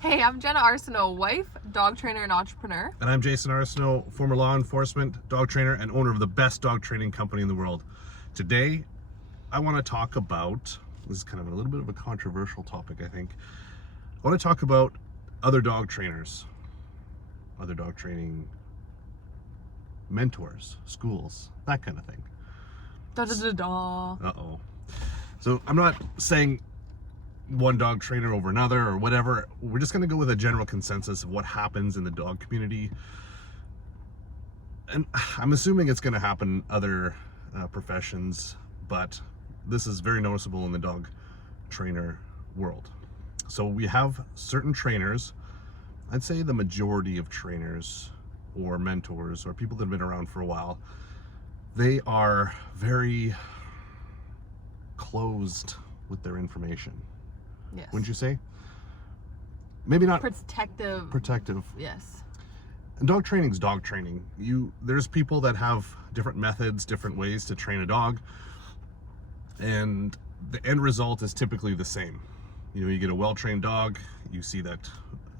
Hey, I'm Jenna Arsenault, wife, dog trainer, and entrepreneur. And I'm Jason Arsenault, former law enforcement, dog trainer, and owner of the best dog training company in the world. Today, I want to talk about, this is kind of a little bit of a controversial topic, I think. I want to talk about other dog trainers, other dog training mentors, schools, that kind of thing. Da-da-da-da. Uh-oh. So I'm not saying one dog trainer over another or whatever. We're just going to go with a general consensus of what happens in the dog community. And I'm assuming it's going to happen in other professions, but this is very noticeable in the dog trainer world. So we have certain trainers, I'd say the majority of trainers or mentors or people that have been around for a while, they are very closed with their information. Yes. Wouldn't you say? Maybe not protective. Yes. And dog training is dog training. There's people that have different methods, different ways to train a dog, and the end result is typically the same. You get a well-trained dog, you see that,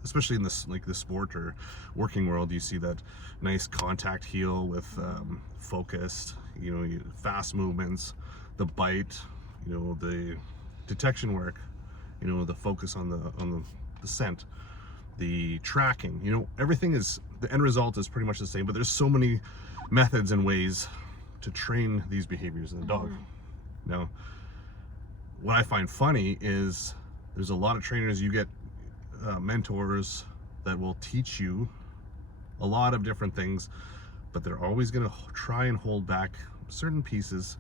especially in this sport or working world, you see that nice contact heel with focused, fast movements, the bite, the detection work, the focus on the scent, the tracking, everything is, the end result is pretty much the same, but there's so many methods and ways to train these behaviors in the dog. Now, what I find funny is there's a lot of trainers, you get mentors that will teach you a lot of different things, but they're always going to try and hold back certain pieces,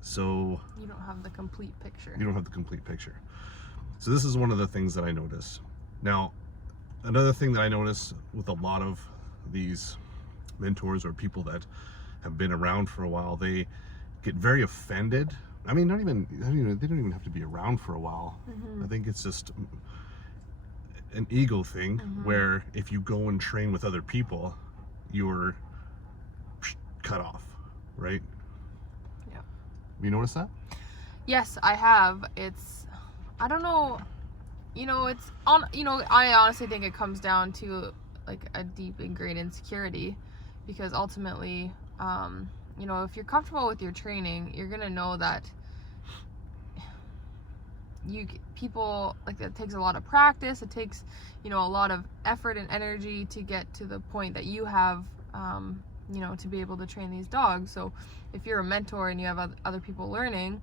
so You don't have the complete picture. you don't have the complete picture. So this is one of the things that I notice. Now, another thing that I notice with a lot of these mentors or people that have been around for a while, they get very offended. I mean, they don't even have to be around for a while. I think it's just an ego thing where if you go and train with other people, you're cut off, right? Yeah. You notice that? Yes, I have. I don't know, I honestly think it comes down to like a deep ingrained insecurity, because ultimately, if you're comfortable with your training, you're gonna know that people like that takes a lot of practice. It takes a lot of effort and energy to get to the point that you have, to be able to train these dogs. So if you're a mentor and you have other people learning,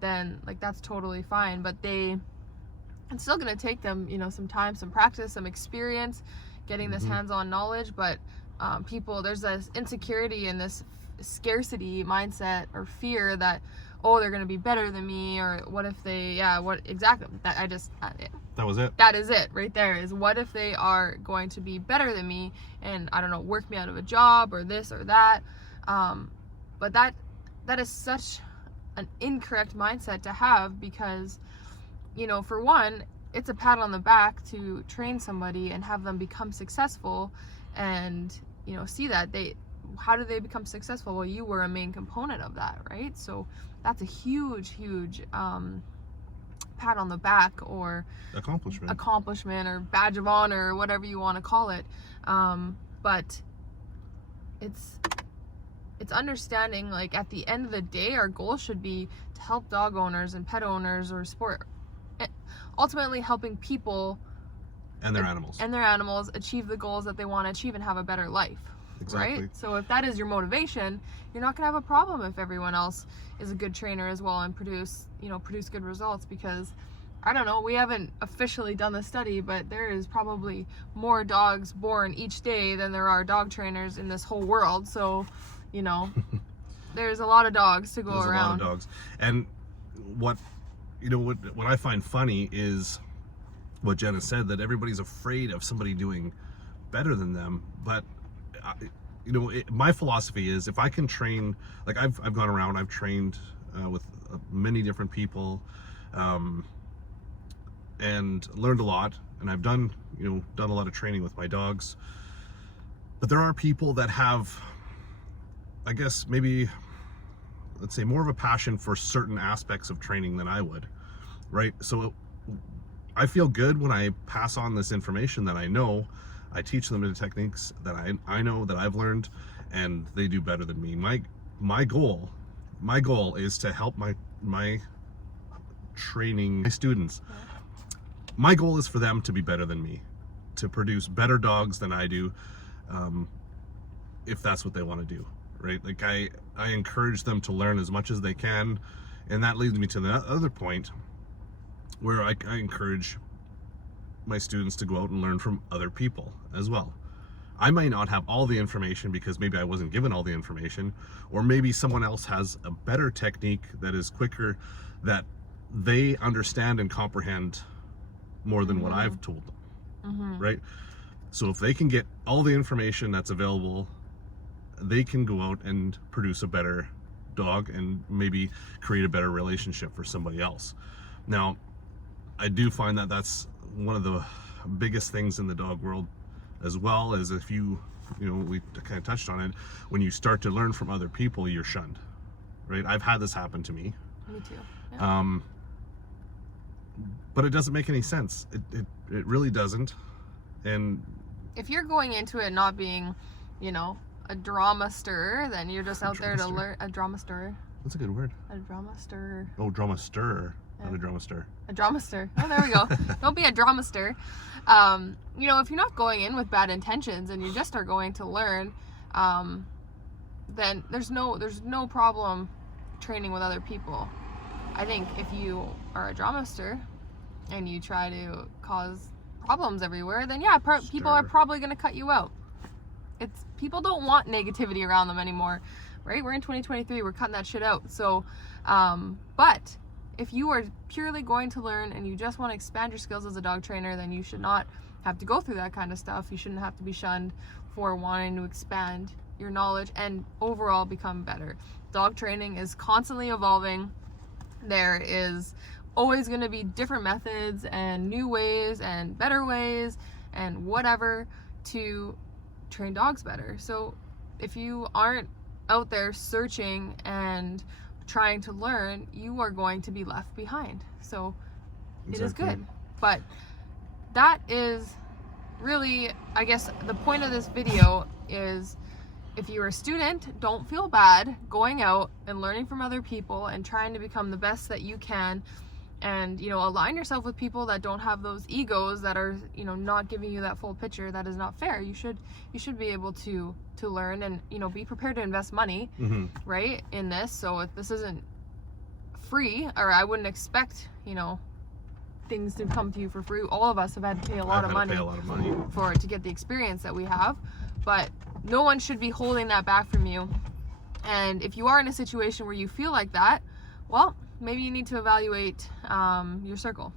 then like that's totally fine, but it's still going to take them some time, some practice, some experience getting this hands-on knowledge. But there's this insecurity and this scarcity mindset or fear that, oh, they're going to be better than me, or what if they, what exactly, that was it. That is it right there, is what if they are going to be better than me and, I don't know, work me out of a job or this or that. But that is such an incorrect mindset to have, because, for one, it's a pat on the back to train somebody and have them become successful, and, see that how do they become successful? Well, you were a main component of that, right? So that's a huge pat on the back or accomplishment or badge of honor or whatever you want to call it. But it's understanding, like, at the end of the day, our goal should be to help dog owners and pet owners or ultimately helping people and their animals achieve the goals that they want to achieve and have a better life. Exactly. Right? So if that is your motivation, you're not going to have a problem if everyone else is a good trainer as well and produce good results, because I don't know, we haven't officially done the study, but there is probably more dogs born each day than there are dog trainers in this whole world. So, there's a lot of dogs to go around. There's a lot of dogs. And what I find funny is what Jenna said, that everybody's afraid of somebody doing better than them. But my philosophy is, if I can train, like I've gone around, I've trained with many different people, and learned a lot, and I've done a lot of training with my dogs. But there are people that have, I guess, maybe, let's say, more of a passion for certain aspects of training than I would, right? So I feel good when I pass on this information that I know. I teach them the techniques that I know, that I've learned, and they do better than me. My goal is to help my training, my students. My goal is for them to be better than me, to produce better dogs than I do, if that's what they want to do, right? Like I encourage them to learn as much as they can, and that leads me to the other point where I encourage my students to go out and learn from other people as well. I might not have all the information because maybe I wasn't given all the information, or maybe someone else has a better technique that is quicker, that they understand and comprehend more than what I've told them, right? So if they can get all the information that's available, they can go out and produce a better dog and maybe create a better relationship for somebody else. Now, I do find that that's one of the biggest things in the dog world, as well as if you know, we kind of touched on it, when you start to learn from other people, you're shunned, right? I've had this happen to me. Me too. Yeah. But it doesn't make any sense. It really doesn't. And if you're going into it not being, you know, a drama stirrer, then you're just out there to learn. A drama stirrer. That's a good word. A drama stirrer. Oh, drama stirrer, not a drama stir. A drama stir. Oh, there we go. Don't be a drama stir. You know, if you're not going in with bad intentions and you just are going to learn, then there's no problem training with other people. I think if you are a drama stir and you try to cause problems everywhere, then yeah, people are probably going to cut you out. People don't want negativity around them anymore, right? We're in 2023, we're cutting that shit out. So, but if you are purely going to learn and you just want to expand your skills as a dog trainer, then you should not have to go through that kind of stuff. You shouldn't have to be shunned for wanting to expand your knowledge and overall become better. Dog training is constantly evolving. There is always going to be different methods and new ways and better ways and whatever to train dogs better. So if you aren't out there searching and trying to learn, you are going to be left behind. So It is good. But that is really, I guess, the point of this video is, if you're a student, don't feel bad going out and learning from other people and trying to become the best that you can, and, you know, align yourself with people that don't have those egos that are, you know, not giving you that full picture. That is not fair. You should be able to learn and, you know, be prepared to invest money, right, in this. So if this isn't free, or I wouldn't expect, you know, things to come to you for free. All of us have had to pay a lot of money to get the experience that we have, but no one should be holding that back from you. And if you are in a situation where you feel like that, well, maybe you need to evaluate your circle.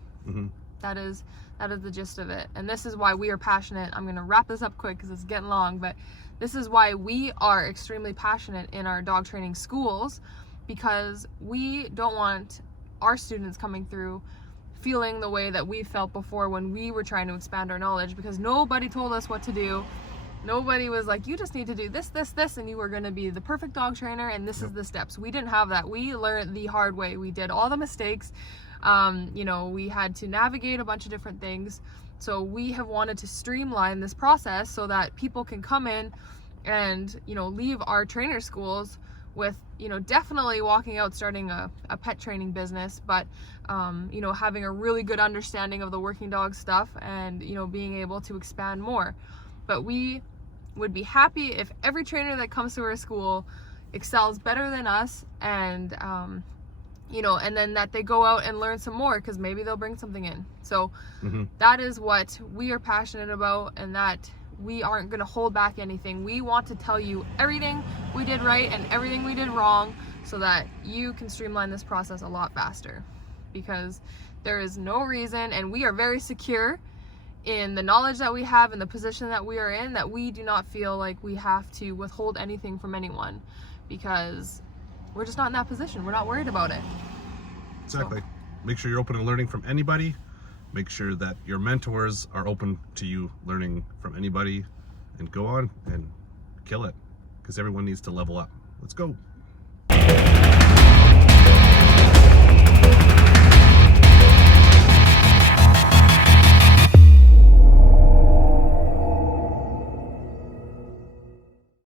That is the gist of it. And this is why we are passionate. I'm going to wrap this up quick because it's getting long, but this is why we are extremely passionate in our dog training schools, because we don't want our students coming through feeling the way that we felt before when we were trying to expand our knowledge, because nobody told us what to do. Nobody was like, you just need to do this, this, this, and you were going to be the perfect dog trainer, and this is the steps. We didn't have that. We learned the hard way. We did all the mistakes. You know, we had to navigate a bunch of different things. So we have wanted to streamline this process so that people can come in and, you know, leave our trainer schools with, you know, definitely walking out starting a pet training business, but you know, having a really good understanding of the working dog stuff and, you know, being able to expand more. But we would be happy if every trainer that comes to our school excels better than us, and you know, and then that they go out and learn some more, because maybe they'll bring something in. So that is what we are passionate about, and that we aren't going to hold back anything. We want to tell you everything we did right and everything we did wrong, so that you can streamline this process a lot faster, because there is no reason, and we are very secure in the knowledge that we have and the position that we are in, that we do not feel like we have to withhold anything from anyone, because we're just not in that position. We're not worried about it. Exactly. So make sure you're open to learning from anybody. Make sure that your mentors are open to you learning from anybody, and go on and kill it, because everyone needs to level up. Let's go.